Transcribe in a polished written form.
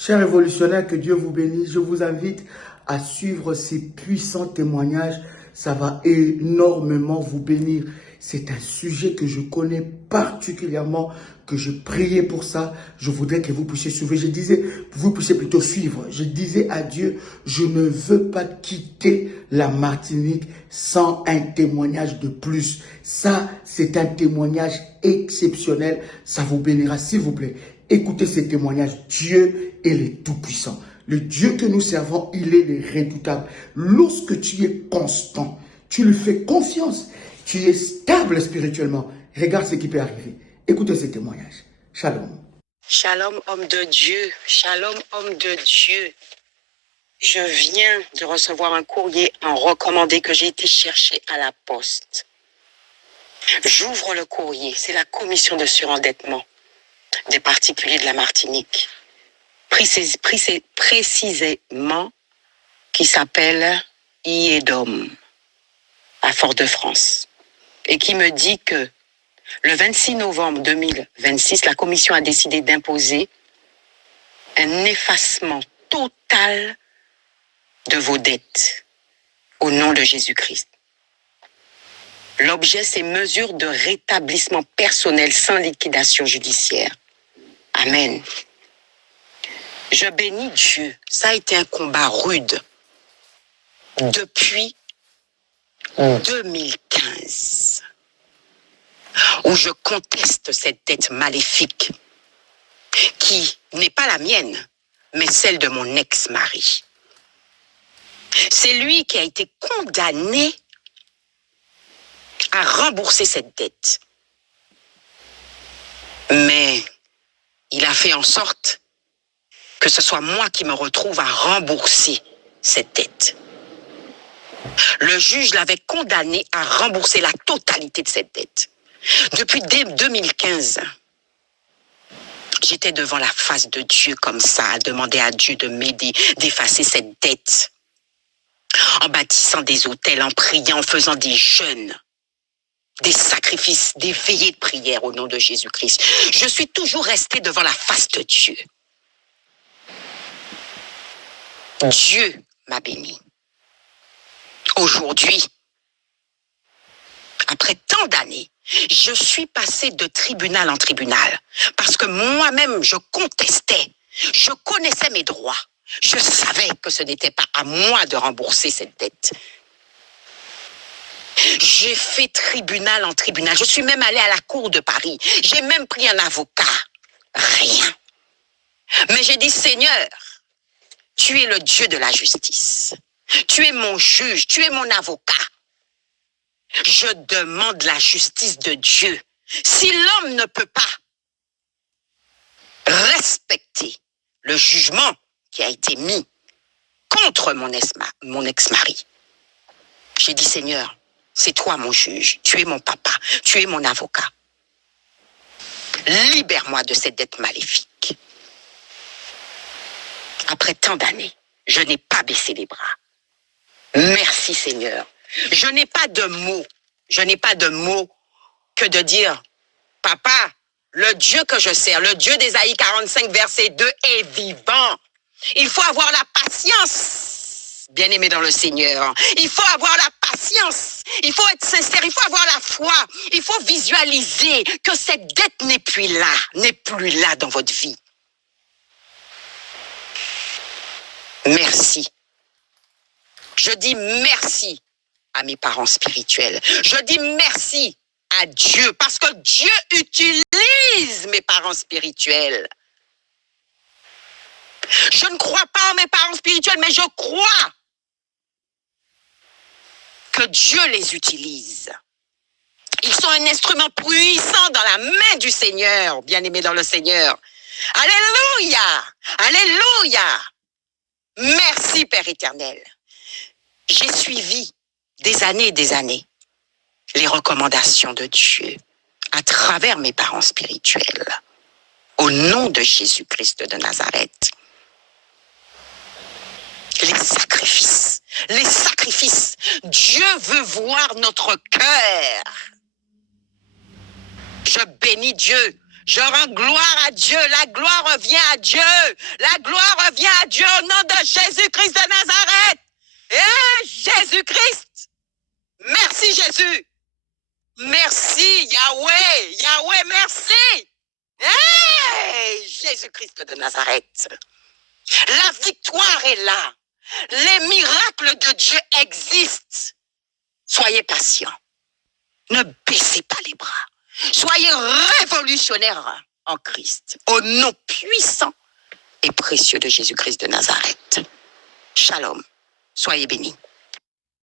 Chers révolutionnaires, que Dieu vous bénisse. Je vous invite à suivre ces puissants témoignages. Ça va énormément vous bénir. C'est un sujet que je connais particulièrement, que je priais pour ça. Je voudrais que vous puissiez suivre. Vous puissiez plutôt suivre. Je disais à Dieu, je ne veux pas quitter la Martinique sans un témoignage de plus. Ça, c'est un témoignage exceptionnel. Ça vous bénira, s'il vous plaît. Écoutez ces témoignages. Dieu est le Tout-Puissant. Le Dieu que nous servons, il est le redoutable. Lorsque tu es constant, tu lui fais confiance, tu es stable spirituellement, regarde ce qui peut arriver. Écoutez ces témoignages. Shalom. Shalom, homme de Dieu. Shalom, homme de Dieu. Je viens de recevoir un courrier en recommandé que j'ai été chercher à la poste. J'ouvre le courrier. C'est la commission de surendettement des particuliers de la Martinique. Précisément, qui s'appelle IEDOM, à Fort-de-France. Et qui me dit que le 26 novembre 2026, la commission a décidé d'imposer un effacement total de vos dettes au nom de Jésus-Christ. L'objet, c'est mesures de rétablissement personnel sans liquidation judiciaire. Amen. Je bénis Dieu. Ça a été un combat rude depuis 2015, où je conteste cette dette maléfique qui n'est pas la mienne, mais celle de mon ex-mari. C'est lui qui a été condamné à rembourser cette dette. Mais il a fait en sorte que ce soit moi qui me retrouve à rembourser cette dette. Le juge l'avait condamné à rembourser la totalité de cette dette. Depuis 2015, j'étais devant la face de Dieu comme ça, à demander à Dieu de m'aider, d'effacer cette dette. En bâtissant des autels, en priant, en faisant des jeûnes, des sacrifices, des veillées de prière au nom de Jésus-Christ. Je suis toujours restée devant la face de Dieu. Dieu m'a béni. Aujourd'hui, après tant d'années, je suis passée de tribunal en tribunal parce que moi-même, je contestais. Je connaissais mes droits. Je savais que ce n'était pas à moi de rembourser cette dette. J'ai fait tribunal en tribunal. Je suis même allée à la cour de Paris. J'ai même pris un avocat. Rien. Mais j'ai dit, Seigneur, tu es le Dieu de la justice. Tu es mon juge. Tu es mon avocat. Je demande la justice de Dieu. Si l'homme ne peut pas respecter le jugement qui a été mis contre mon ex-mari, j'ai dit, Seigneur, c'est toi mon juge, tu es mon papa, tu es mon avocat. Libère-moi de cette dette maléfique. Après tant d'années, je n'ai pas baissé les bras. Merci Seigneur. Je n'ai pas de mots que de dire, papa, le Dieu que je sers, le Dieu d'Ésaïe 45, verset 2 est vivant. Il faut avoir la patience, bien-aimé dans le Seigneur. Il faut avoir la patience. Il faut être sincère. Il faut avoir la foi. Il faut visualiser que cette dette n'est plus là dans votre vie. Merci. Je dis merci à mes parents spirituels. Je dis merci à Dieu parce que Dieu utilise mes parents spirituels. Je ne crois pas en mes parents spirituels, mais je crois que Dieu les utilise. Ils sont un instrument puissant dans la main du Seigneur, bien-aimé dans le Seigneur. Alléluia! Alléluia! Merci, Père éternel. J'ai suivi des années les recommandations de Dieu à travers mes parents spirituels. Au nom de Jésus-Christ de Nazareth. Les sacrifices. Dieu veut voir notre cœur. Je bénis Dieu Je rends gloire à Dieu. La gloire revient à Dieu. La gloire revient à Dieu au nom de Jésus-Christ de Nazareth. Et Jésus-Christ. Merci Jésus. Merci Yahweh. Yahweh, merci. Hey, Jésus-Christ de Nazareth. La victoire est là. Les miracles de Dieu existent. Soyez patients. Ne baissez pas les bras. Soyez révolutionnaires en Christ. Au nom puissant et précieux de Jésus-Christ de Nazareth. Shalom. Soyez bénis.